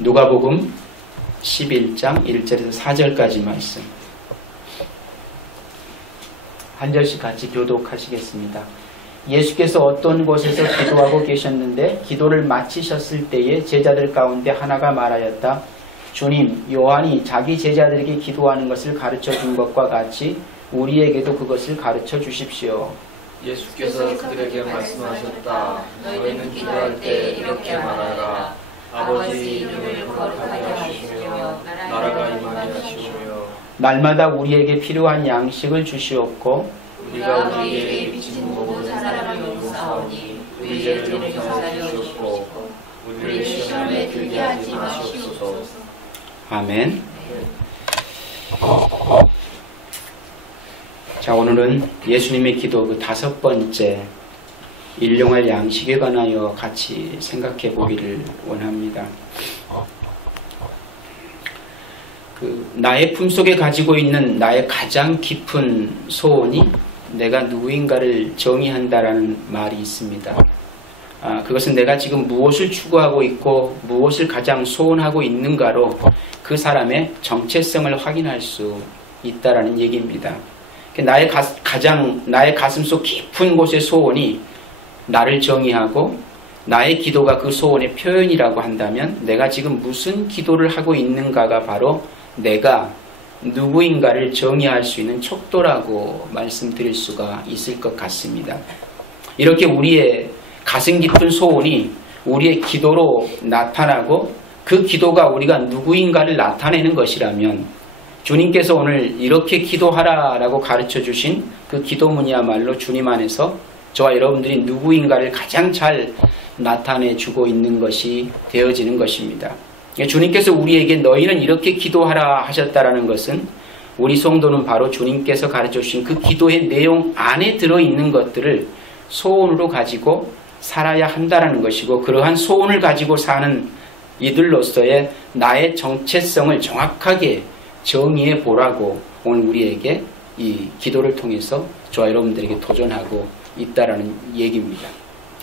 누가복음 11장 1절에서 4절까지 말씀. 한 절씩 같이 교독하시겠습니다. 예수께서 어떤 곳에서 기도하고 계셨는데 기도를 마치셨을 때에 제자들 가운데 하나가 말하였다. 주님, 요한이 자기 제자들에게 기도하는 것을 가르쳐 준 것과 같이 우리에게도 그것을 가르쳐 주십시오. 예수께서 그들에게 말씀하셨다. 너희는 기도할 때 이렇게 말하라. 아버지 이름을 거룩하게 하시며 나라가 임하게 하시오며 날마다 우리에게 필요한 양식을 주시옵고 우리가 우리에게 미친 모든 사람을 용서하오니 우리 죄를 용서하여 주시옵고 우리를 시험에 들게 하지 마시옵소서. 아멘. 자, 오늘은 예수님의 기도 그 5번째 일용할 양식에 관하여 같이 생각해 보기를 원합니다. 나의 품속에 가지고 있는 나의 가장 깊은 소원이 내가 누구인가를 정의한다라는 말이 있습니다. 그것은 내가 지금 무엇을 추구하고 있고 무엇을 가장 소원하고 있는가로 그 사람의 정체성을 확인할 수 있다라는 얘기입니다. 나의 가슴속 깊은 곳의 소원이 나를 정의하고 나의 기도가 그 소원의 표현이라고 한다면 내가 지금 무슨 기도를 하고 있는가가 바로 내가 누구인가를 정의할 수 있는 척도라고 말씀드릴 수가 있을 것 같습니다. 이렇게 우리의 가슴 깊은 소원이 우리의 기도로 나타나고 그 기도가 우리가 누구인가를 나타내는 것이라면 주님께서 오늘 이렇게 기도하라라고 가르쳐 주신 그 기도문이야말로 주님 안에서 저와 여러분들이 누구인가를 가장 잘 나타내 주고 있는 것이 되어지는 것입니다. 주님께서 우리에게 너희는 이렇게 기도하라 하셨다라는 것은 우리 성도는 바로 주님께서 가르쳐 주신 그 기도의 내용 안에 들어있는 것들을 소원으로 가지고 살아야 한다라는 것이고 그러한 소원을 가지고 사는 이들로서의 나의 정체성을 정확하게 정의해 보라고 오늘 우리에게 이 기도를 통해서 저와 여러분들에게 도전하고 있다라는 얘기입니다.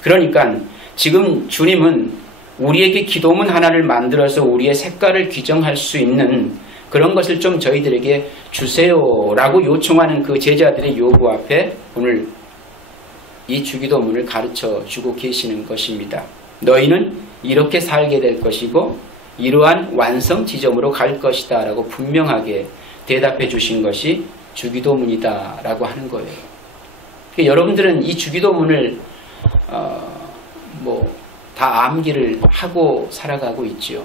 그러니까 지금 주님은 우리에게 기도문 하나를 만들어서 우리의 색깔을 규정할 수 있는 그런 것을 좀 저희들에게 주세요라고 요청하는 그 제자들의 요구 앞에 오늘 이 주기도문을 가르쳐 주고 계시는 것입니다. 너희는 이렇게 살게 될 것이고 이러한 완성 지점으로 갈 것이다 라고 분명하게 대답해 주신 것이 주기도문이다 라고 하는 거예요. 여러분들은 이 주기도문을 다 암기를 하고 살아가고 있지요.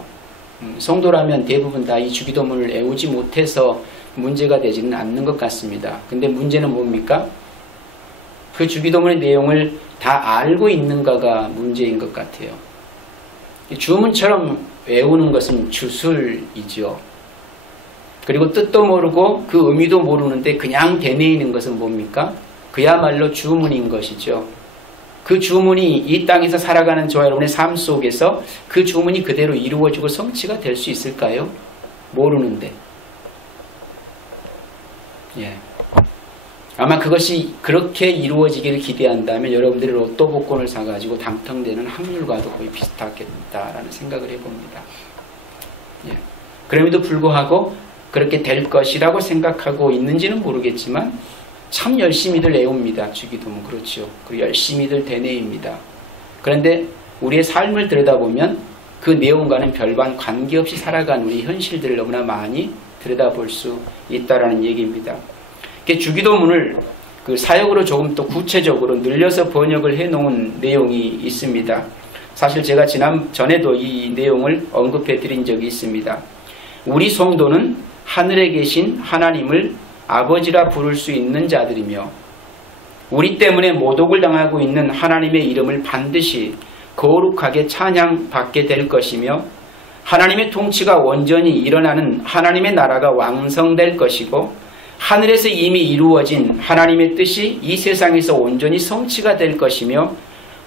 성도라면 대부분 다 이 주기도문을 외우지 못해서 문제가 되지는 않는 것 같습니다. 근데 문제는 뭡니까? 그 주기도문의 내용을 다 알고 있는가가 문제인 것 같아요. 주문처럼 외우는 것은 주술이죠. 그리고 뜻도 모르고 그 의미도 모르는데 그냥 되뇌이는 것은 뭡니까? 그야말로 주문인 것이죠. 그 주문이 이 땅에서 살아가는 저와 여러분의 삶 속에서 그 주문이 그대로 이루어지고 성취가 될 수 있을까요? 모르는데. 아마 그것이 그렇게 이루어지기를 기대한다면 여러분들이 로또 복권을 사가지고 당첨되는 확률과도 거의 비슷하겠다라는 생각을 해봅니다. 그럼에도 불구하고 그렇게 될 것이라고 생각하고 있는지는 모르겠지만 참 열심히들 외웁니다. 주기도문 그렇죠. 그리고 열심히들 되뇌입니다. 그런데 우리의 삶을 들여다보면 그 내용과는 별반 관계없이 살아간 우리 현실들을 너무나 많이 들여다볼 수 있다라는 얘기입니다. 주기도문을 그 사역으로 조금 또 구체적으로 늘려서 번역을 해놓은 내용이 있습니다. 사실 제가 전에도 이 내용을 언급해 드린 적이 있습니다. 우리 성도는 하늘에 계신 하나님을 아버지라 부를 수 있는 자들이며 우리 때문에 모독을 당하고 있는 하나님의 이름을 반드시 거룩하게 찬양받게 될 것이며 하나님의 통치가 온전히 일어나는 하나님의 나라가 왕성될 것이고 하늘에서 이미 이루어진 하나님의 뜻이 이 세상에서 온전히 성취가 될 것이며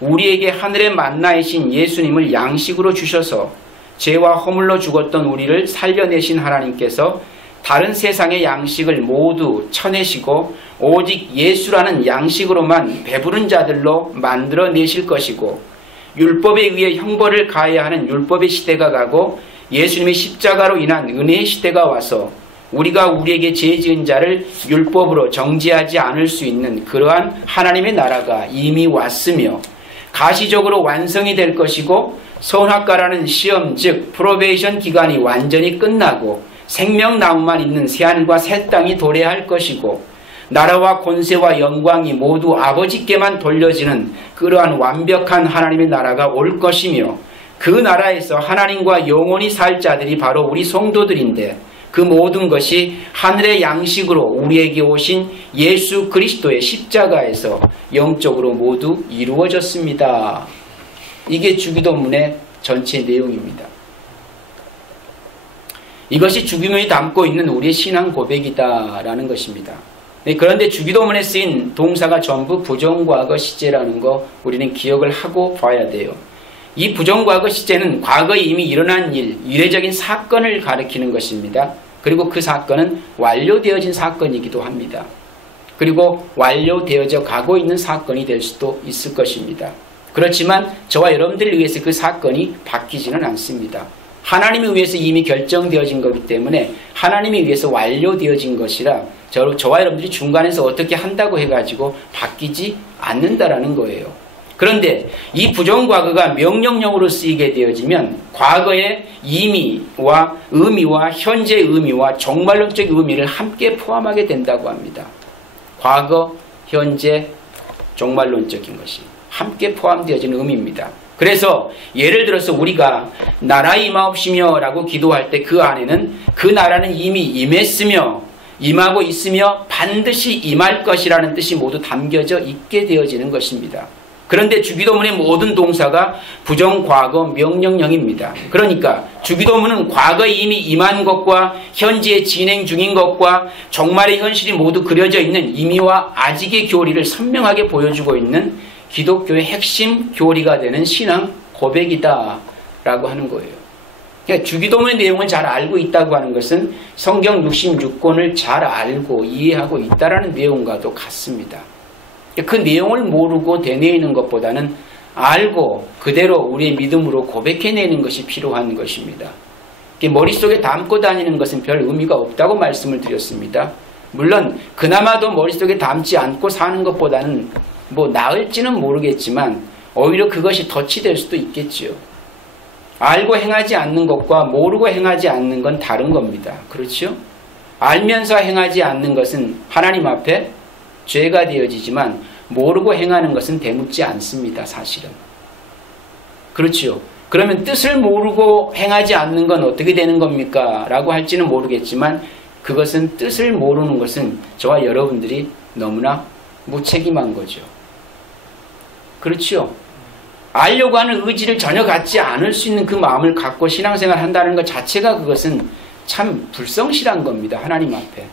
우리에게 하늘의 만나이신 예수님을 양식으로 주셔서 죄와 허물로 죽었던 우리를 살려내신 하나님께서 다른 세상의 양식을 모두 쳐내시고 오직 예수라는 양식으로만 배부른 자들로 만들어내실 것이고 율법에 의해 형벌을 가해야 하는 율법의 시대가 가고 예수님의 십자가로 인한 은혜의 시대가 와서 우리가 우리에게 죄 지은 자를 율법으로 정죄하지 않을 수 있는 그러한 하나님의 나라가 이미 왔으며 가시적으로 완성이 될 것이고 선악과라는 시험 즉 프로베이션 기간이 완전히 끝나고 생명나무만 있는 새하늘과 새 땅이 도래할 것이고 나라와 권세와 영광이 모두 아버지께만 돌려지는 그러한 완벽한 하나님의 나라가 올 것이며 그 나라에서 하나님과 영원히 살 자들이 바로 우리 성도들인데 그 모든 것이 하늘의 양식으로 우리에게 오신 예수 그리스도의 십자가에서 영적으로 모두 이루어졌습니다. 이게 주기도문의 전체 내용입니다. 이것이 주기도문이 담고 있는 우리의 신앙 고백이다라는 것입니다. 그런데 주기도문에 쓰인 동사가 전부 부정과거 시제라는 거 우리는 기억을 하고 봐야 돼요. 이 부정과거 시제는 과거에 이미 일어난 일, 이례적인 사건을 가리키는 것입니다. 그리고 그 사건은 완료되어진 사건이기도 합니다. 그리고 완료되어져 가고 있는 사건이 될 수도 있을 것입니다. 그렇지만 저와 여러분들을 위해서 그 사건이 바뀌지는 않습니다. 하나님에 의해서 이미 결정되어진 거기 때문에 하나님에 의해서 완료되어진 것이라 저와 여러분들이 중간에서 어떻게 한다고 해가지고 바뀌지 않는다라는 거예요. 그런데 이 부정과거가 명령형으로 쓰이게 되어지면 과거의 의미와 현재의 의미와 종말론적 의미를 함께 포함하게 된다고 합니다. 과거, 현재, 종말론적인 것이 함께 포함되어지는 의미입니다. 그래서 예를 들어서 우리가 나라 임하옵시며 라고 기도할 때 그 안에는 그 나라는 이미 임했으며 임하고 있으며 반드시 임할 것이라는 뜻이 모두 담겨져 있게 되어지는 것입니다. 그런데 주기도문의 모든 동사가 부정과거 명령형입니다. 그러니까 주기도문은 과거에 이미 임한 것과 현재에 진행 중인 것과 종말의 현실이 모두 그려져 있는 임의와 아직의 교리를 선명하게 보여주고 있는 기독교의 핵심 교리가 되는 신앙 고백이다 라고 하는 거예요. 그러니까 주기도문의 내용을 잘 알고 있다고 하는 것은 성경 66권을 잘 알고 이해하고 있다라는 내용과도 같습니다. 그 내용을 모르고 되뇌이는 것보다는 알고 그대로 우리의 믿음으로 고백해내는 것이 필요한 것입니다. 머릿속에 담고 다니는 것은 별 의미가 없다고 말씀을 드렸습니다. 물론 그나마도 머릿속에 담지 않고 사는 것보다는 나을지는 모르겠지만 오히려 그것이 덫이 될 수도 있겠지요. 알고 행하지 않는 것과 모르고 행하지 않는 건 다른 겁니다. 그렇죠? 알면서 행하지 않는 것은 하나님 앞에 죄가 되어지지만 모르고 행하는 것은 대묻지 않습니다. 사실은. 그렇죠. 그러면 뜻을 모르고 행하지 않는 건 어떻게 되는 겁니까? 라고 할지는 모르겠지만 그것은 뜻을 모르는 것은 저와 여러분들이 너무나 무책임한 거죠. 그렇죠. 알려고 하는 의지를 전혀 갖지 않을 수 있는 그 마음을 갖고 신앙생활 한다는 것 자체가 그것은 참 불성실한 겁니다. 하나님 앞에.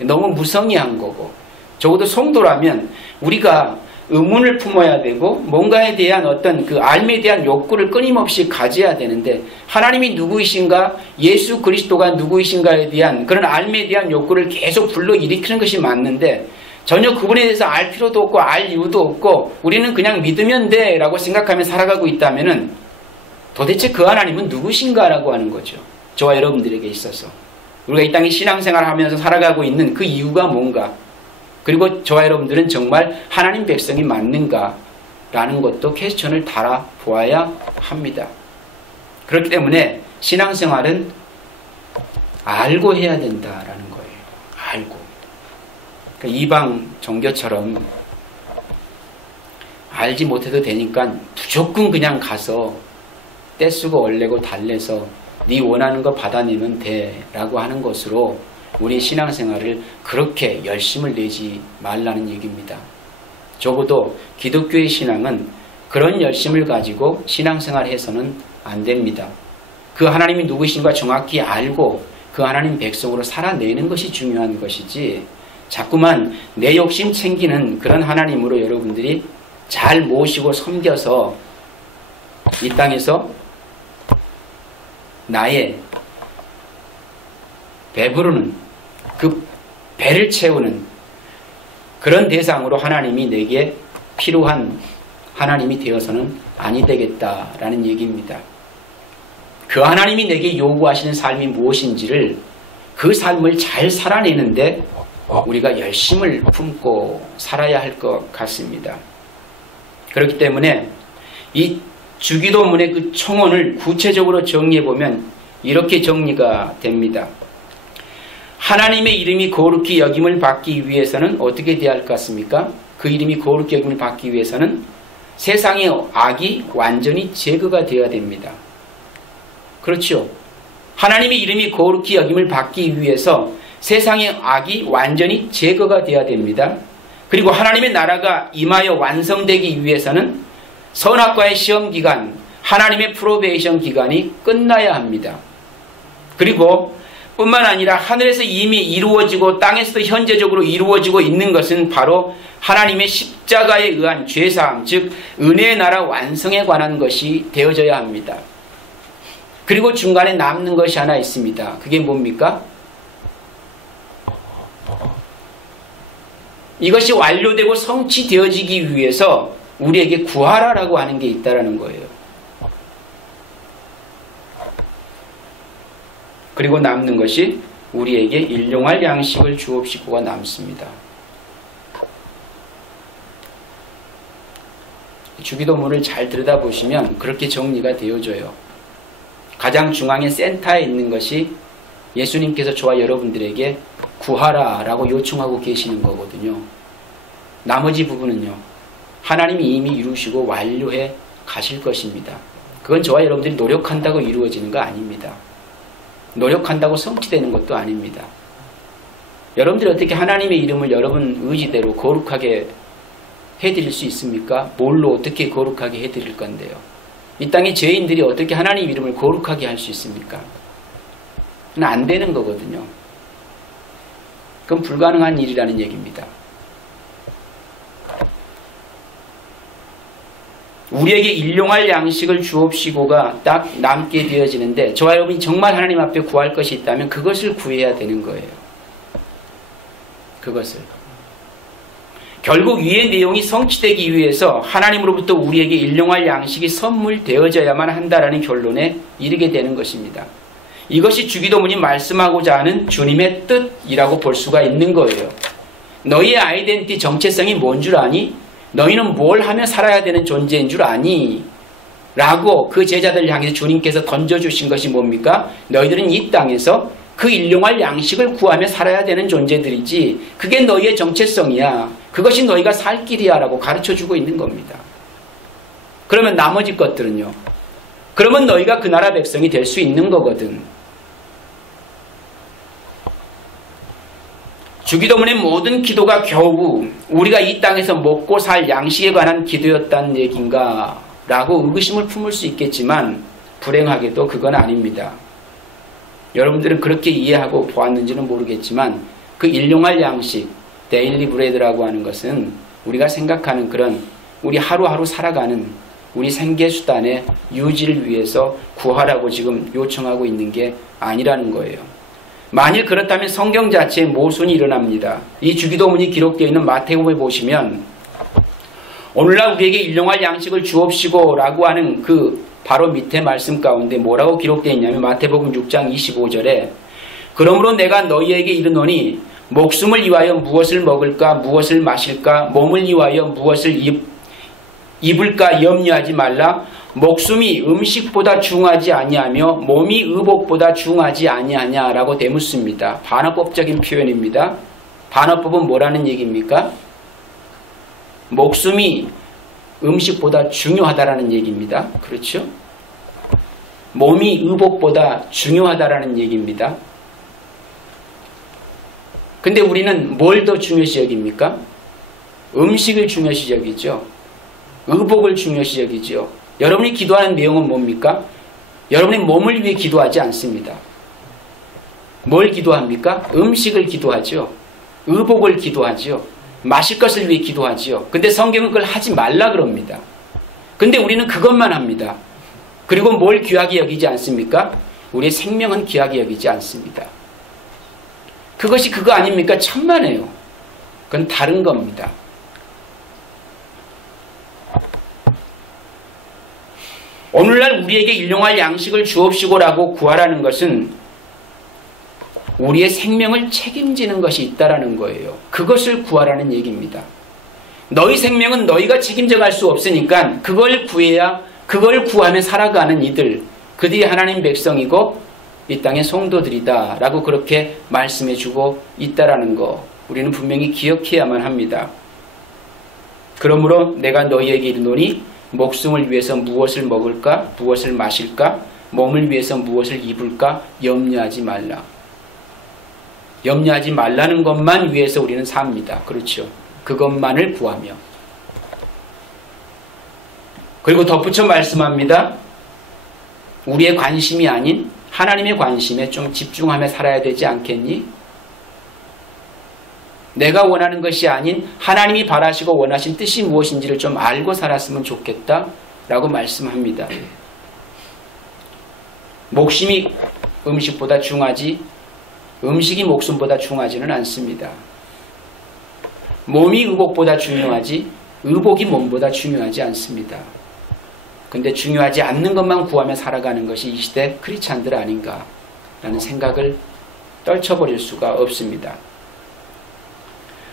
너무 무성의한 거고. 적어도 성도라면 우리가 의문을 품어야 되고 뭔가에 대한 어떤 그 알미에 대한 욕구를 끊임없이 가져야 되는데 하나님이 누구이신가, 예수 그리스도가 누구이신가에 대한 그런 알미에 대한 욕구를 계속 불러일으키는 것이 맞는데 전혀 그분에 대해서 알 필요도 없고 알 이유도 없고 우리는 그냥 믿으면 돼 라고 생각하며 살아가고 있다면 도대체 그 하나님은 누구신가라고 하는 거죠. 저와 여러분들에게 있어서 우리가 이 땅에 신앙생활을 하면서 살아가고 있는 그 이유가 뭔가, 그리고 저와 여러분들은 정말 하나님 백성이 맞는가라는 것도 퀘스천을 달아보아야 합니다. 그렇기 때문에 신앙생활은 알고 해야 된다라는 거예요. 알고. 그러니까 이방 종교처럼 알지 못해도 되니까 무조건 그냥 가서 떼쓰고 얼레고 달래서 네 원하는 거 받아내면 돼 라고 하는 것으로 우리 신앙생활을 그렇게 열심을 내지 말라는 얘기입니다. 적어도 기독교의 신앙은 그런 열심을 가지고 신앙생활해서는 안 됩니다. 그 하나님이 누구신가 정확히 알고 그 하나님 백성으로 살아내는 것이 중요한 것이지 자꾸만 내 욕심 챙기는 그런 하나님으로 여러분들이 잘 모시고 섬겨서 이 땅에서 나의 배부르는 그 배를 채우는 그런 대상으로 하나님이 내게 필요한 하나님이 되어서는 아니 되겠다라는 얘기입니다. 그 하나님이 내게 요구하시는 삶이 무엇인지를 그 삶을 잘 살아내는데 우리가 열심을 품고 살아야 할 것 같습니다. 그렇기 때문에 이 주기도문의 그 청원을 구체적으로 정리해보면 이렇게 정리가 됩니다. 하나님의 이름이 거룩히 여김을 받기 위해서는 어떻게 돼야 할 것 같습니까? 그 이름이 거룩히 여김을 받기 위해서는 세상의 악이 완전히 제거가 되어야 됩니다. 그렇죠? 하나님의 이름이 거룩히 여김을 받기 위해서 세상의 악이 완전히 제거가 되어야 됩니다. 그리고 하나님의 나라가 임하여 완성되기 위해서는 선악과의 시험기간, 하나님의 프로베이션 기간이 끝나야 합니다. 그리고 뿐만 아니라 하늘에서 이미 이루어지고 땅에서도 현재적으로 이루어지고 있는 것은 바로 하나님의 십자가에 의한 죄사함, 즉 은혜의 나라 완성에 관한 것이 되어져야 합니다. 그리고 중간에 남는 것이 하나 있습니다. 그게 뭡니까? 이것이 완료되고 성취되어지기 위해서 우리에게 구하라라고 하는 게 있다라는 거예요. 그리고 남는 것이 우리에게 일용할 양식을 주옵시고가 남습니다. 주기도문을 잘 들여다보시면 그렇게 정리가 되어져요. 가장 중앙에 센터에 있는 것이 예수님께서 저와 여러분들에게 구하라 라고 요청하고 계시는 거거든요. 나머지 부분은요, 하나님이 이미 이루시고 완료해 가실 것입니다. 그건 저와 여러분들이 노력한다고 이루어지는 거 아닙니다. 노력한다고 성취되는 것도 아닙니다. 여러분들이 어떻게 하나님의 이름을 여러분 의지대로 거룩하게 해드릴 수 있습니까? 뭘로 어떻게 거룩하게 해드릴 건데요? 이 땅의 죄인들이 어떻게 하나님 이름을 거룩하게 할 수 있습니까? 그건 안 되는 거거든요. 그건 불가능한 일이라는 얘기입니다. 우리에게 일용할 양식을 주옵시고가 딱 남게 되어지는데 저와 여러분이 정말 하나님 앞에 구할 것이 있다면 그것을 구해야 되는 거예요. 그것을. 결국 위의 내용이 성취되기 위해서 하나님으로부터 우리에게 일용할 양식이 선물되어져야만 한다라는 결론에 이르게 되는 것입니다. 이것이 주기도문이 말씀하고자 하는 주님의 뜻이라고 볼 수가 있는 거예요. 너희의 아이덴티티 정체성이 뭔 줄 아니? 너희는 뭘 하며 살아야 되는 존재인 줄 아니? 라고 그 제자들을 향해서 주님께서 던져주신 것이 뭡니까? 너희들은 이 땅에서 그 일용할 양식을 구하며 살아야 되는 존재들이지 그게 너희의 정체성이야. 그것이 너희가 살 길이야 라고 가르쳐주고 있는 겁니다. 그러면 나머지 것들은요? 그러면 너희가 그 나라 백성이 될 수 있는 거거든. 주기도문의 모든 기도가 겨우 우리가 이 땅에서 먹고 살 양식에 관한 기도였다는 얘기인가 라고 의구심을 품을 수 있겠지만 불행하게도 그건 아닙니다. 여러분들은 그렇게 이해하고 보았는지는 모르겠지만 그 일용할 양식, 데일리 브레드라고 하는 것은 우리가 생각하는 그런 우리 하루하루 살아가는 우리 생계수단의 유지를 위해서 구하라고 지금 요청하고 있는 게 아니라는 거예요. 만일 그렇다면 성경 자체에 모순이 일어납니다. 이 주기도문이 기록되어 있는 마태복음에 보시면 오늘날 우리에게 일용할 양식을 주옵시고 라고 하는 그 바로 밑에 말씀 가운데 뭐라고 기록되어 있냐면 마태복음 6장 25절에 그러므로 내가 너희에게 이르노니 목숨을 위하여 무엇을 먹을까 무엇을 마실까 몸을 위하여 무엇을 입을까 염려하지 말라. 목숨이 음식보다 중하지 아니하며 몸이 의복보다 중하지 아니하냐라고 되묻습니다. 반어법적인 표현입니다. 반어법은 뭐라는 얘기입니까? 목숨이 음식보다 중요하다라는 얘기입니다. 그렇죠? 몸이 의복보다 중요하다라는 얘기입니다. 근데 우리는 뭘 더 중요시 여깁니까? 음식을 중요시 여기죠. 의복을 중요시 여기죠. 여러분이 기도하는 내용은 뭡니까? 여러분의 몸을 위해 기도하지 않습니다. 뭘 기도합니까? 음식을 기도하죠. 의복을 기도하죠. 마실 것을 위해 기도하죠. 근데 성경은 그걸 하지 말라 그럽니다. 근데 우리는 그것만 합니다. 그리고 뭘 귀하게 여기지 않습니까? 우리의 생명은 귀하게 여기지 않습니다. 그것이 그거 아닙니까? 천만에요. 그건 다른 겁니다. 오늘날 우리에게 일용할 양식을 주옵시고라고 구하라는 것은 우리의 생명을 책임지는 것이 있다라는 거예요. 그것을 구하라는 얘기입니다. 너희 생명은 너희가 책임져 갈 수 없으니까 그걸 구해야, 그걸 구하며 살아가는 이들, 그들이 하나님 백성이고 이 땅의 성도들이다 라고 그렇게 말씀해 주고 있다라는 거, 우리는 분명히 기억해야만 합니다. 그러므로 내가 너희에게 이르노니 목숨을 위해서 무엇을 먹을까, 무엇을 마실까, 몸을 위해서 무엇을 입을까 염려하지 말라. 염려하지 말라는 것만 위해서 우리는 삽니다. 그렇죠. 그것만을 구하며. 그리고 덧붙여 말씀합니다. 우리의 관심이 아닌 하나님의 관심에 좀 집중하며 살아야 되지 않겠니? 내가 원하는 것이 아닌 하나님이 바라시고 원하신 뜻이 무엇인지를 좀 알고 살았으면 좋겠다 라고 말씀합니다. 목심이 음식보다 중하지 음식이 목숨보다 중하지는 않습니다. 몸이 의복보다 중요하지 의복이 몸보다 중요하지 않습니다. 근데 중요하지 않는 것만 구하며 살아가는 것이 이 시대 크리스찬들 아닌가 라는 생각을 떨쳐버릴 수가 없습니다.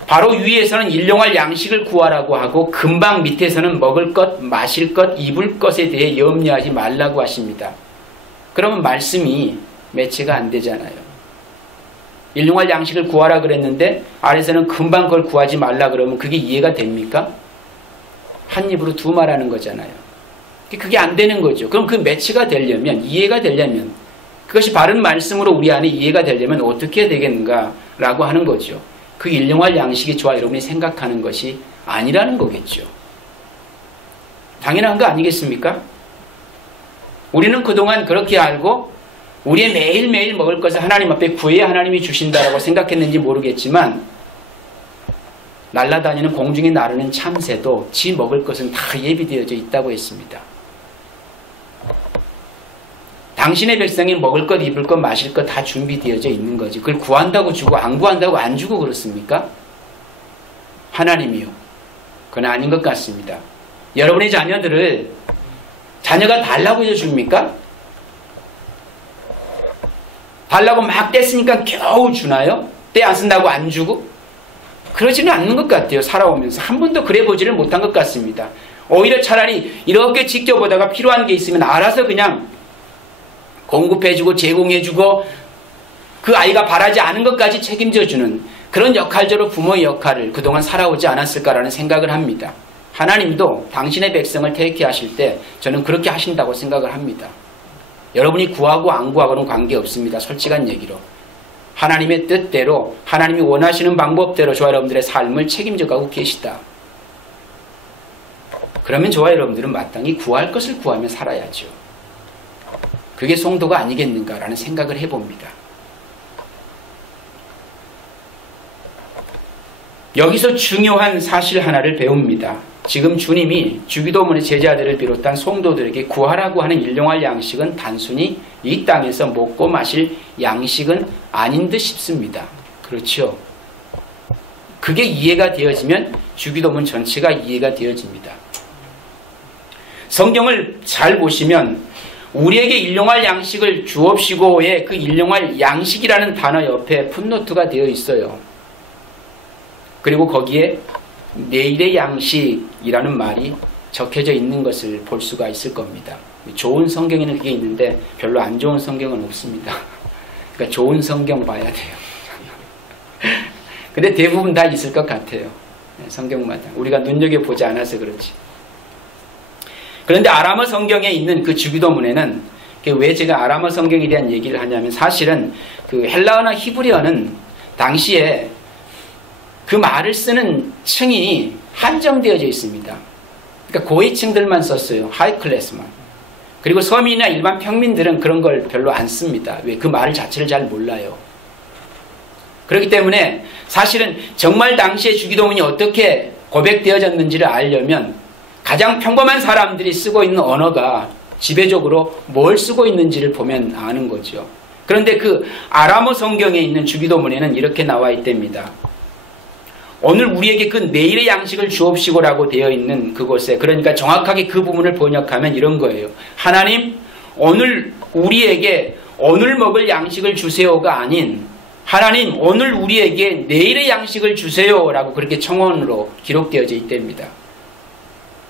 바로 위에서는 일용할 양식을 구하라고 하고 금방 밑에서는 먹을 것, 마실 것, 입을 것에 대해 염려하지 말라고 하십니다. 그러면 말씀이 매체가 안 되잖아요. 일용할 양식을 구하라 그랬는데 아래서는 금방 그걸 구하지 말라 그러면 그게 이해가 됩니까? 한 입으로 두 말하는 거잖아요. 그게 안 되는 거죠. 그럼 그 매치가 되려면, 이해가 되려면, 그것이 바른 말씀으로 우리 안에 이해가 되려면 어떻게 해야 되겠는가 라고 하는 거죠. 그 일용할 양식이 저와 여러분이 생각하는 것이 아니라는 거겠죠. 당연한 거 아니겠습니까? 우리는 그동안 그렇게 알고 우리의 매일매일 먹을 것을 하나님 앞에 구해야 하나님이 주신다라고 생각했는지 모르겠지만 날아다니는 공중에 나르는 참새도 지 먹을 것은 다 예비되어져 있다고 했습니다. 당신의 백성이 먹을 것, 입을 것, 마실 것 다 준비되어져 있는 거지. 그걸 구한다고 주고 안 구한다고 안 주고 그렇습니까? 하나님이요. 그건 아닌 것 같습니다. 여러분의 자녀들을 자녀가 달라고 해서 줍니까? 달라고 막 떼쓰니까 겨우 주나요? 떼 안 쓴다고 안 주고? 그러지는 않는 것 같아요. 살아오면서 한 번도 그래 보지를 못한 것 같습니다. 오히려 차라리 이렇게 지켜보다가 필요한 게 있으면 알아서 그냥 공급해주고 제공해주고 그 아이가 바라지 않은 것까지 책임져주는 그런 역할적으로 부모의 역할을 그동안 살아오지 않았을까라는 생각을 합니다. 하나님도 당신의 백성을 택해 하실 때 저는 그렇게 하신다고 생각을 합니다. 여러분이 구하고 안 구하고는 관계없습니다. 솔직한 얘기로. 하나님의 뜻대로 하나님이 원하시는 방법대로 저와 여러분들의 삶을 책임져 가고 계시다. 그러면 저와 여러분들은 마땅히 구할 것을 구하며 살아야죠. 그게 성도가 아니겠는가라는 생각을 해봅니다. 여기서 중요한 사실 하나를 배웁니다. 지금 주님이 주기도문의 제자들을 비롯한 성도들에게 구하라고 하는 일용할 양식은 단순히 이 땅에서 먹고 마실 양식은 아닌 듯 싶습니다. 그렇죠? 그게 이해가 되어지면 주기도문 전체가 이해가 되어집니다. 성경을 잘 보시면 우리에게 일용할 양식을 주옵시고의 그 일용할 양식이라는 단어 옆에 풋노트가 되어 있어요. 그리고 거기에 내일의 양식이라는 말이 적혀져 있는 것을 볼 수가 있을 겁니다. 좋은 성경에는 그게 있는데 별로 안 좋은 성경은 없습니다. 그러니까 좋은 성경 봐야 돼요. 근데 대부분 다 있을 것 같아요. 성경마다. 우리가 눈여겨보지 않아서 그렇지. 그런데 아람어 성경에 있는 그 주기도문에는 왜 제가 아람어 성경에 대한 얘기를 하냐면 사실은 그 헬라어나 히브리어는 당시에 그 말을 쓰는 층이 한정되어져 있습니다. 그러니까 고위층들만 썼어요. 하이 클래스만. 그리고 서민이나 일반 평민들은 그런 걸 별로 안 씁니다. 왜? 그 말 자체를 잘 몰라요. 그렇기 때문에 사실은 정말 당시에 주기도문이 어떻게 고백되어졌는지를 알려면 가장 평범한 사람들이 쓰고 있는 언어가 지배적으로 뭘 쓰고 있는지를 보면 아는 거죠. 그런데 그 아람어 성경에 있는 주기도문에는 이렇게 나와 있답니다. 오늘 우리에게 그 내일의 양식을 주옵시고라고 되어 있는 그곳에, 그러니까 정확하게 그 부분을 번역하면 이런 거예요. 하나님, 오늘 우리에게 오늘 먹을 양식을 주세요가 아닌 하나님, 오늘 우리에게 내일의 양식을 주세요라고 그렇게 청원으로 기록되어져 있답니다.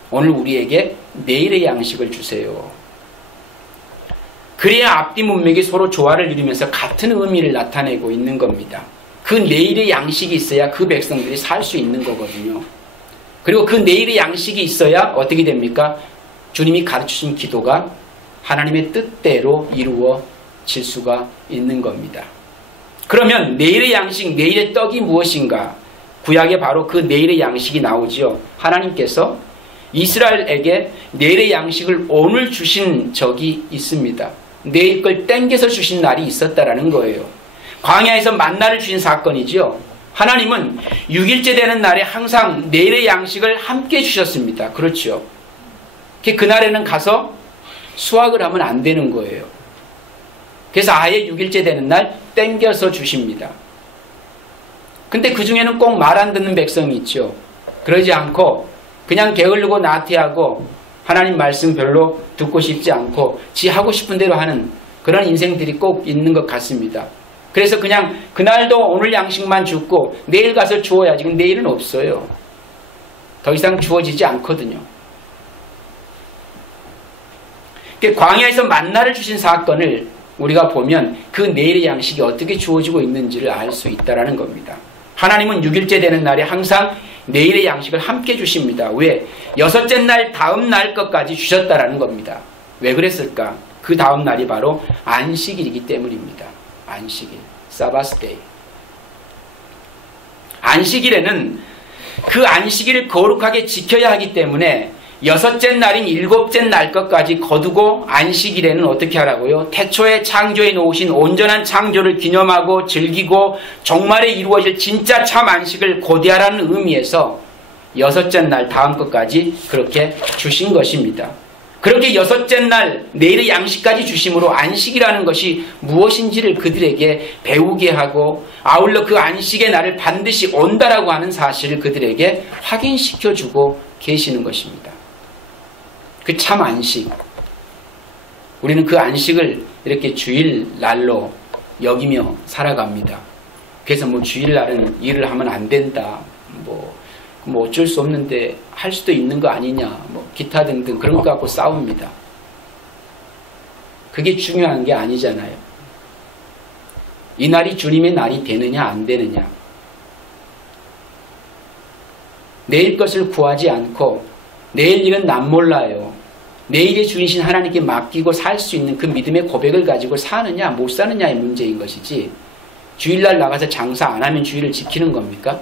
오늘 우리에게 내일의 양식을 주세요. 그래야 앞뒤 문맥이 서로 조화를 이루면서 같은 의미를 나타내고 있는 겁니다. 그 내일의 양식이 있어야 그 백성들이 살 수 있는 거거든요. 그리고 그 내일의 양식이 있어야 어떻게 됩니까? 주님이 가르치신 기도가 하나님의 뜻대로 이루어질 수가 있는 겁니다. 그러면 내일의 양식, 내일의 떡이 무엇인가? 구약에 바로 그 내일의 양식이 나오지요. 하나님께서 이스라엘에게 내일의 양식을 오늘 주신 적이 있습니다. 내일 걸 땡겨서 주신 날이 있었다라는 거예요. 광야에서 만나를 주신 사건이지요. 하나님은 6일째 되는 날에 항상 내일의 양식을 함께 주셨습니다. 그렇죠. 그날에는 가서 수확을 하면 안 되는 거예요. 그래서 아예 6일째 되는 날 땡겨서 주십니다. 근데 그 중에는 꼭 말 안 듣는 백성이 있죠. 그러지 않고 그냥 게을르고 나태하고 하나님 말씀 별로 듣고 싶지 않고 지 하고 싶은 대로 하는 그런 인생들이 꼭 있는 것 같습니다. 그래서 그냥 그날도 오늘 양식만 줍고 내일 가서 주어야지. 근데 내일은 없어요. 더 이상 주어지지 않거든요. 광야에서 만나를 주신 사건을 우리가 보면 그 내일의 양식이 어떻게 주어지고 있는지를 알 수 있다는 겁니다. 하나님은 6일째 되는 날에 항상 내일의 양식을 함께 주십니다. 왜? 6째 날 다음 날 것까지 주셨다라는 겁니다. 왜 그랬을까? 그 다음 날이 바로 안식일이기 때문입니다. 안식일, 사바스데이. 안식일에는 그 안식일을 거룩하게 지켜야 하기 때문에 6째 날인 7째 날 것까지 거두고 안식일에는 어떻게 하라고요? 태초에 창조해 놓으신 온전한 창조를 기념하고 즐기고 종말에 이루어질 진짜 참 안식을 고대하라는 의미에서 6째 날 다음 것까지 그렇게 주신 것입니다. 그렇게 6째 날 내일의 양식까지 주심으로 안식이라는 것이 무엇인지를 그들에게 배우게 하고 아울러 그 안식의 날을 반드시 온다라고 하는 사실을 그들에게 확인시켜주고 계시는 것입니다. 그 참 안식. 우리는 그 안식을 이렇게 주일날로 여기며 살아갑니다. 그래서 뭐 주일날은 일을 하면 안 된다. 뭐 어쩔 수 없는데 할 수도 있는 거 아니냐. 뭐 기타 등등 그런 거 갖고 싸웁니다. 그게 중요한 게 아니잖아요. 이 날이 주님의 날이 되느냐 안 되느냐. 내일 것을 구하지 않고 내일 일은 난 몰라요. 내일의 주이신 하나님께 맡기고 살 수 있는 그 믿음의 고백을 가지고 사느냐 못 사느냐의 문제인 것이지 주일날 나가서 장사 안 하면 주일을 지키는 겁니까?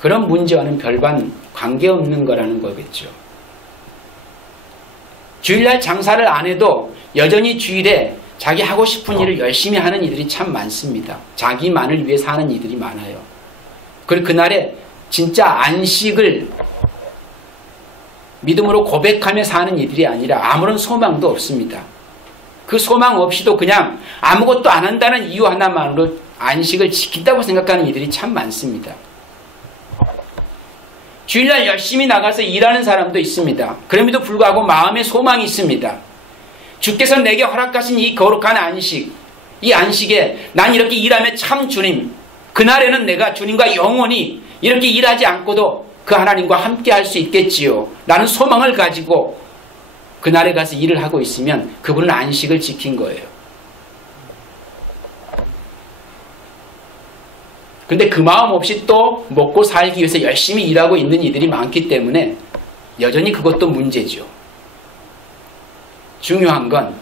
그런 문제와는 별반 관계없는 거라는 거겠죠. 주일날 장사를 안 해도 여전히 주일에 자기 하고 싶은 일을 열심히 하는 이들이 참 많습니다. 자기만을 위해 사는 이들이 많아요. 그리고 그날에 진짜 안식을 믿음으로 고백하며 사는 이들이 아니라 아무런 소망도 없습니다. 그 소망 없이도 그냥 아무것도 안 한다는 이유 하나만으로 안식을 지킨다고 생각하는 이들이 참 많습니다. 주일날 열심히 나가서 일하는 사람도 있습니다. 그럼에도 불구하고 마음에 소망이 있습니다. 주께서 내게 허락하신 이 거룩한 안식, 이 안식에 난 이렇게 일하며 참 주님, 그날에는 내가 주님과 영원히 이렇게 일하지 않고도 그 하나님과 함께 할 수 있겠지요. 라는 소망을 가지고 그날에 가서 일을 하고 있으면 그분은 안식을 지킨 거예요. 근데 그 마음 없이 또 먹고 살기 위해서 열심히 일하고 있는 이들이 많기 때문에 여전히 그것도 문제죠. 중요한 건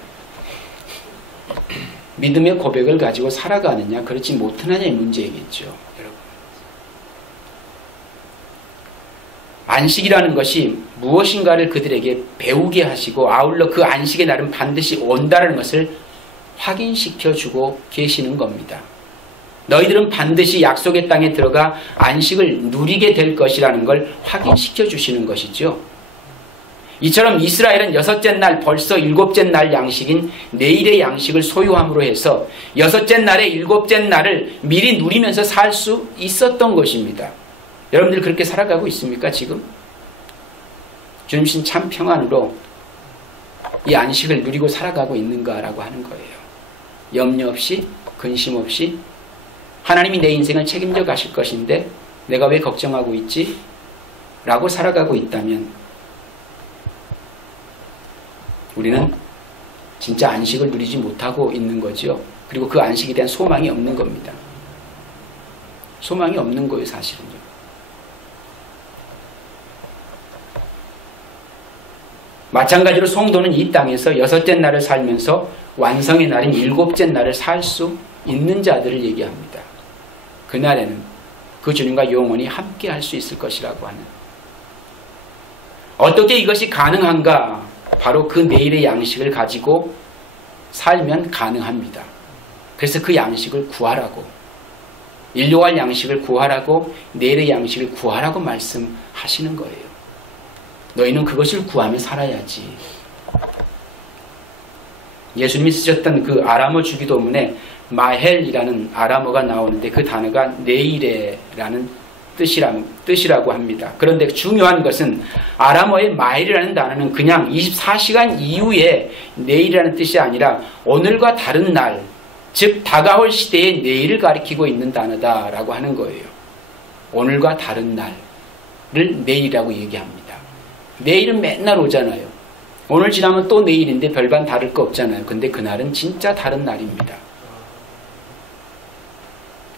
믿음의 고백을 가지고 살아가느냐 그렇지 못하느냐의 문제이겠죠. 여러분. 안식이라는 것이 무엇인가를 그들에게 배우게 하시고 아울러 그 안식의 날은 반드시 온다는 것을 확인시켜주고 계시는 겁니다. 너희들은 반드시 약속의 땅에 들어가 안식을 누리게 될 것이라는 걸 확인시켜 주시는 것이죠. 이처럼 이스라엘은 여섯째 날 벌써 일곱째 날 양식인 내일의 양식을 소유함으로 해서 여섯째 날에 일곱째 날을 미리 누리면서 살 수 있었던 것입니다. 여러분들 그렇게 살아가고 있습니까 지금? 주님신 참 평안으로 이 안식을 누리고 살아가고 있는가라고 하는 거예요. 염려 없이 근심 없이 하나님이 내 인생을 책임져 가실 것인데 내가 왜 걱정하고 있지? 라고 살아가고 있다면 우리는 진짜 안식을 누리지 못하고 있는 거죠. 그리고 그 안식에 대한 소망이 없는 겁니다. 소망이 없는 거예요, 사실은요. 마찬가지로 성도는 이 땅에서 여섯째 날을 살면서 완성의 날인 일곱째 날을 살 수 있는 자들을 얘기합니다. 그날에는 그 주님과 영원히 함께 할 수 있을 것이라고 하는. 어떻게 이것이 가능한가? 바로 그 내일의 양식을 가지고 살면 가능합니다. 그래서 그 양식을 구하라고, 일용할 양식을 구하라고, 내일의 양식을 구하라고 말씀하시는 거예요. 너희는 그것을 구하며 살아야지. 예수님이 쓰셨던 그 아람어 주기도문에 마헬이라는 아람어가 나오는데 그 단어가 내일에라는 뜻이라고 합니다. 그런데 중요한 것은 아람어의 마헬이라는 단어는 그냥 24시간 이후에 내일이라는 뜻이 아니라 오늘과 다른 날, 즉 다가올 시대의 내일을 가리키고 있는 단어다라고 하는 거예요. 오늘과 다른 날을 내일이라고 얘기합니다. 내일은 맨날 오잖아요. 오늘 지나면 또 내일인데 별반 다를 거 없잖아요. 근데 그날은 진짜 다른 날입니다.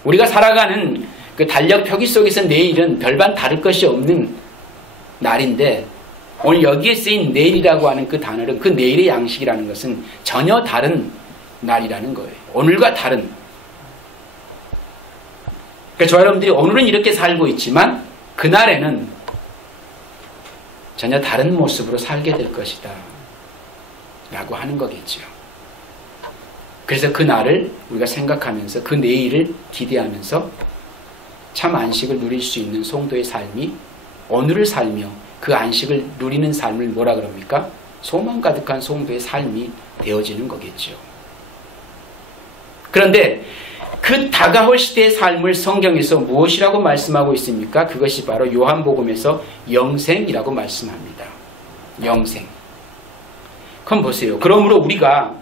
우리가 살아가는 그 달력 표기 속에서 내일은 별반 다를 것이 없는 날인데 오늘 여기에 쓰인 내일이라고 하는 그 단어는 그 내일의 양식이라는 것은 전혀 다른 날이라는 거예요. 오늘과 다른. 그러니까 저 여러분들이 오늘은 이렇게 살고 있지만 그날에는 전혀 다른 모습으로 살게 될 것이다 라고 하는 거겠죠. 그래서 그 날을 우리가 생각하면서 그 내일을 기대하면서 참 안식을 누릴 수 있는 성도의 삶이 오늘을 살며 그 안식을 누리는 삶을 뭐라 그럽니까? 소망 가득한 성도의 삶이 되어지는 거겠죠. 그런데 그 다가올 시대의 삶을 성경에서 무엇이라고 말씀하고 있습니까? 그것이 바로 요한복음에서 영생이라고 말씀합니다. 영생. 그럼 보세요. 그러므로 우리가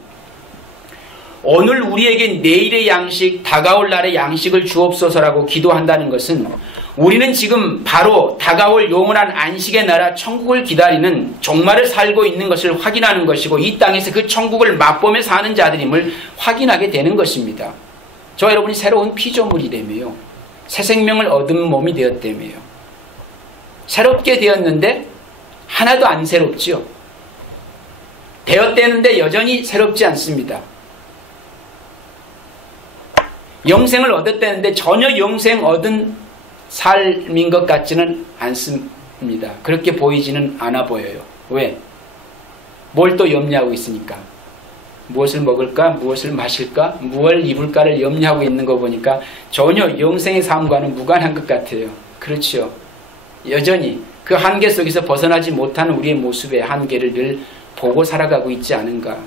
오늘 우리에게 내일의 양식, 다가올 날의 양식을 주옵소서라고 기도한다는 것은 우리는 지금 바로 다가올 영원한 안식의 나라 천국을 기다리는 종말을 살고 있는 것을 확인하는 것이고 이 땅에서 그 천국을 맛보며 사는 자들임을 확인하게 되는 것입니다. 저와 여러분이 새로운 피조물이라며요. 새 생명을 얻은 몸이 되었다며요. 새롭게 되었는데 하나도 안 새롭지요. 되었다는데 여전히 새롭지 않습니다. 영생을 얻었다는데 전혀 영생 얻은 삶인 것 같지는 않습니다. 그렇게 보이지는 않아 보여요. 왜? 뭘 또 염려하고 있으니까. 무엇을 먹을까? 무엇을 마실까? 무엇을 입을까를 염려하고 있는 거 보니까 전혀 영생의 삶과는 무관한 것 같아요. 그렇죠. 여전히 그 한계 속에서 벗어나지 못하는 우리의 모습의 한계를 늘 보고 살아가고 있지 않은가.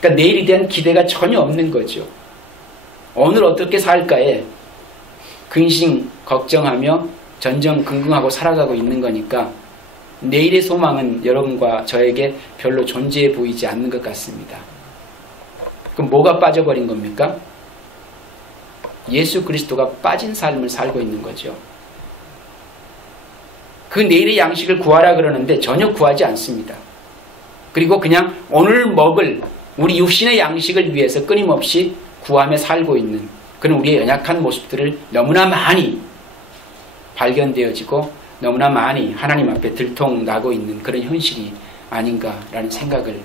그러니까 내일에 대한 기대가 전혀 없는 거죠. 오늘 어떻게 살까에 근심 걱정하며 전전긍긍하고 살아가고 있는 거니까 내일의 소망은 여러분과 저에게 별로 존재해 보이지 않는 것 같습니다. 그럼 뭐가 빠져버린 겁니까? 예수 그리스도가 빠진 삶을 살고 있는 거죠. 그 내일의 양식을 구하라 그러는데 전혀 구하지 않습니다. 그리고 그냥 오늘 먹을 우리 육신의 양식을 위해서 끊임없이 구하며 살고 있는 그런 우리의 연약한 모습들을 너무나 많이 발견되어지고 너무나 많이 하나님 앞에 들통나고 있는 그런 현실이 아닌가라는 생각을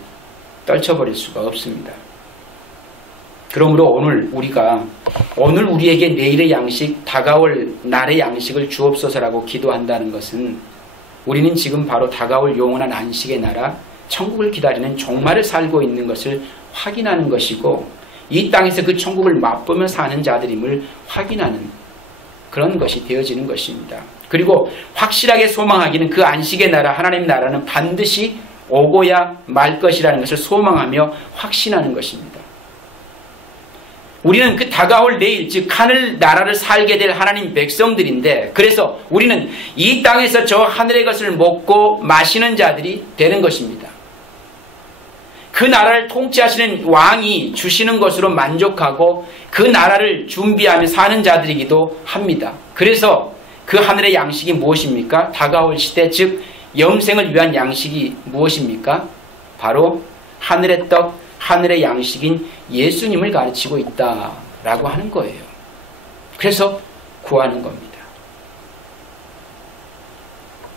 떨쳐버릴 수가 없습니다. 그러므로 오늘 우리가 오늘 우리에게 내일의 양식, 다가올 날의 양식을 주옵소서라고 기도한다는 것은 우리는 지금 바로 다가올 영원한 안식의 나라, 천국을 기다리는 종말을 살고 있는 것을 확인하는 것이고 이 땅에서 그 천국을 맛보며 사는 자들임을 확인하는 그런 것이 되어지는 것입니다. 그리고 확실하게 소망하기는 그 안식의 나라, 하나님 나라는 반드시 오고야 말 것이라는 것을 소망하며 확신하는 것입니다. 우리는 그 다가올 내일, 즉 하늘 나라를 살게 될 하나님 백성들인데, 그래서 우리는 이 땅에서 저 하늘의 것을 먹고 마시는 자들이 되는 것입니다. 그 나라를 통치하시는 왕이 주시는 것으로 만족하고 그 나라를 준비하며 사는 자들이기도 합니다. 그래서 그 하늘의 양식이 무엇입니까? 다가올 시대, 즉 영생을 위한 양식이 무엇입니까? 바로 하늘의 떡, 하늘의 양식인 예수님을 가르치고 있다라고 하는 거예요. 그래서 구하는 겁니다.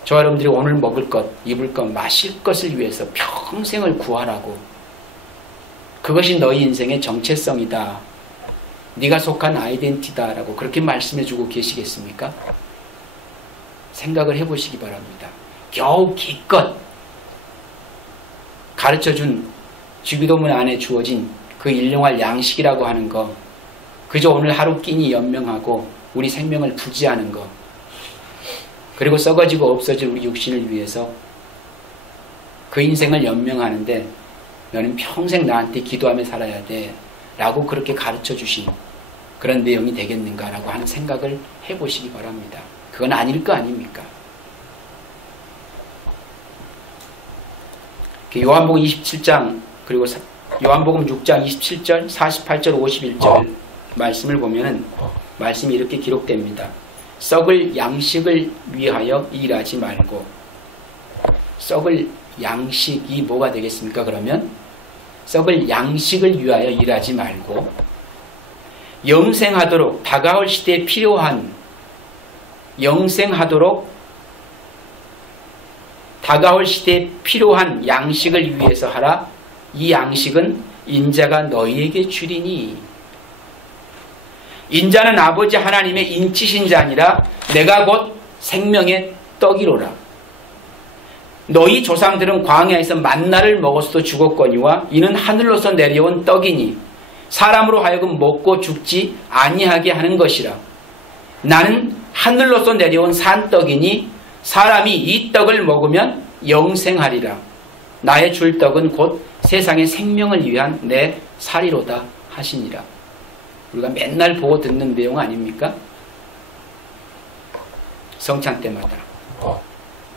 저와 여러분들이 오늘 먹을 것, 입을 것, 마실 것을 위해서 평생을 구하라고, 그것이 너희 인생의 정체성이다, 네가 속한 아이덴티다라고 그렇게 말씀해주고 계시겠습니까? 생각을 해보시기 바랍니다. 겨우 기껏 가르쳐준 주기도문 안에 주어진 그 일용할 양식이라고 하는 거, 그저 오늘 하루 끼니 연명하고 우리 생명을 부지하는 거, 그리고 썩어지고 없어질 우리 육신을 위해서 그 인생을 연명하는데 너는 평생 나한테 기도하며 살아야 돼 라고 그렇게 가르쳐 주신 그런 내용이 되겠는가라고 하는 생각을 해보시기 바랍니다. 그건 아닐 거 아닙니까? 요한복음 27장 그리고 요한복음 6장 27절, 48절, 51절 말씀을 보면은 말씀이 이렇게 기록됩니다. 썩을 양식을 위하여 일하지 말고. 썩을 양식이 뭐가 되겠습니까? 그러면 썩을 양식을 위하여 일하지 말고 영생하도록, 다가올 시대에 필요한 다가올 시대에 필요한 양식을 위해서 하라. 이 양식은 인자가 너희에게 주리니. 인자는 아버지 하나님의 인치신 자니라. 내가 곧 생명의 떡이로라. 너희 조상들은 광야에서 만나를 먹어서도 죽었거니와 이는 하늘로서 내려온 떡이니 사람으로 하여금 먹고 죽지 아니하게 하는 것이라. 나는 하늘로서 내려온 산떡이니 사람이 이 떡을 먹으면 영생하리라. 나의 줄 떡은 곧 세상의 생명을 위한 내 살이로다 하시니라. 우리가 맨날 보고 듣는 내용 아닙니까? 성찬 때마다.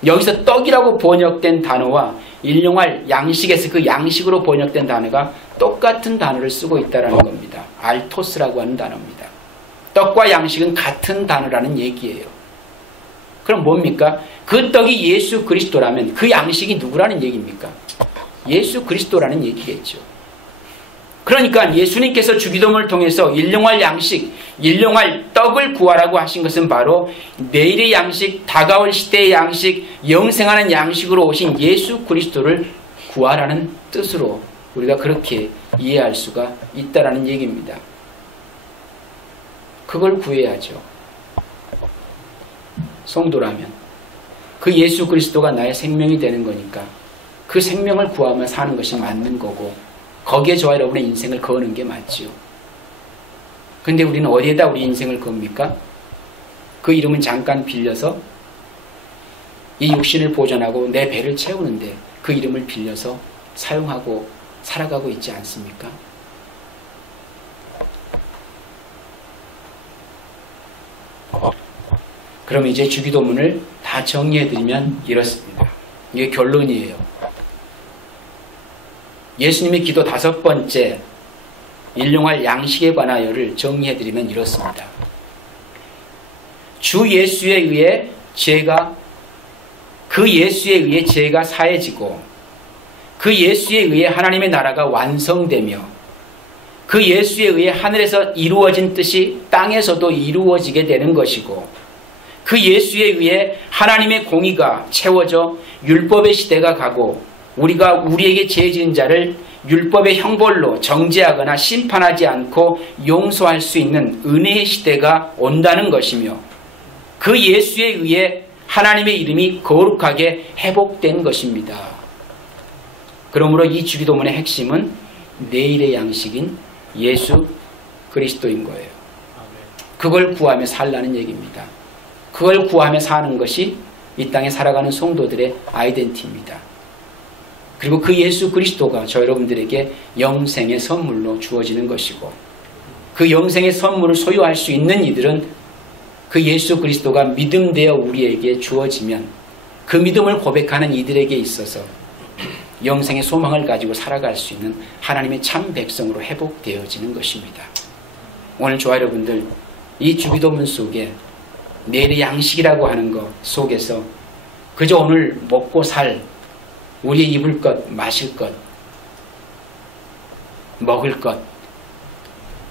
여기서 떡이라고 번역된 단어와 일용할 양식에서 그 양식으로 번역된 단어가 똑같은 단어를 쓰고 있다는 겁니다. 알토스라고 하는 단어입니다. 떡과 양식은 같은 단어라는 얘기예요. 그럼 뭡니까? 그 떡이 예수 그리스도라면 그 양식이 누구라는 얘기입니까? 예수 그리스도라는 얘기겠죠. 그러니까 예수님께서 주기도문을 통해서 일용할 양식, 일용할 떡을 구하라고 하신 것은 바로 내일의 양식, 다가올 시대의 양식, 영생하는 양식으로 오신 예수 그리스도를 구하라는 뜻으로 우리가 그렇게 이해할 수가 있다라는 얘기입니다. 그걸 구해야죠. 성도라면 그 예수 그리스도가 나의 생명이 되는 거니까 그 생명을 구하며 사는 것이 맞는 거고 거기에 저와 여러분의 인생을 거는 게 맞지요. 근데 우리는 어디에다 우리 인생을 겁니까? 그 이름은 잠깐 빌려서 이 육신을 보존하고 내 배를 채우는데 그 이름을 빌려서 사용하고 살아가고 있지 않습니까? 그럼 이제 주기도문을 다 정리해드리면 이렇습니다. 이게 결론이에요. 예수님의 기도 5번째 일용할 양식에 관하여를 정리해드리면 이렇습니다. 주 예수에 의해 그 예수에 의해 죄가 사해지고 그 예수에 의해 하나님의 나라가 완성되며 그 예수에 의해 하늘에서 이루어진 뜻이 땅에서도 이루어지게 되는 것이고 그 예수에 의해 하나님의 공의가 채워져 율법의 시대가 가고 우리가 우리에게 죄 지은 자를 율법의 형벌로 정죄하거나 심판하지 않고 용서할 수 있는 은혜의 시대가 온다는 것이며 그 예수에 의해 하나님의 이름이 거룩하게 회복된 것입니다. 그러므로 이 주기도문의 핵심은 내일의 양식인 예수 그리스도인 거예요. 그걸 구하며 살라는 얘기입니다. 그걸 구하며 사는 것이 이 땅에 살아가는 성도들의 아이덴티티입니다. 그리고 그 예수 그리스도가 저 여러분들에게 영생의 선물로 주어지는 것이고, 그 영생의 선물을 소유할 수 있는 이들은 그 예수 그리스도가 믿음되어 우리에게 주어지면 그 믿음을 고백하는 이들에게 있어서 영생의 소망을 가지고 살아갈 수 있는 하나님의 참 백성으로 회복되어지는 것입니다. 오늘 저와 여러분들, 이 주기도문 속에 내일의 양식이라고 하는 것 속에서 그저 오늘 먹고 살, 우리 입을 것, 마실 것, 먹을 것,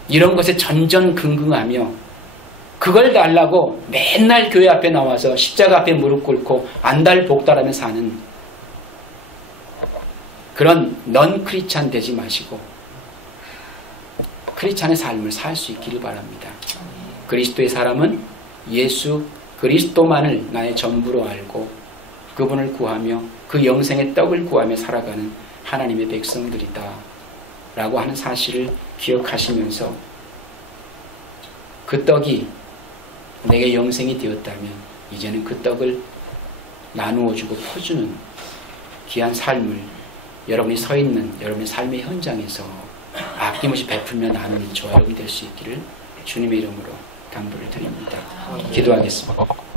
이런 것에 전전긍긍하며 그걸 달라고 맨날 교회 앞에 나와서 십자가 앞에 무릎 꿇고 안달복달하며 사는 그런 넌 크리스찬 되지 마시고 크리스찬의 삶을 살 수 있기를 바랍니다. 그리스도의 사람은 예수 그리스도만을 나의 전부로 알고 그분을 구하며 그 영생의 떡을 구하며 살아가는 하나님의 백성들이다 라고 하는 사실을 기억하시면서 그 떡이 내게 영생이 되었다면 이제는 그 떡을 나누어주고 퍼주는 귀한 삶을 여러분이 서 있는 여러분의 삶의 현장에서 아낌없이 베풀며 나누는 저와 여러분 될 수 있기를 주님의 이름으로 당부를 드립니다. 기도하겠습니다.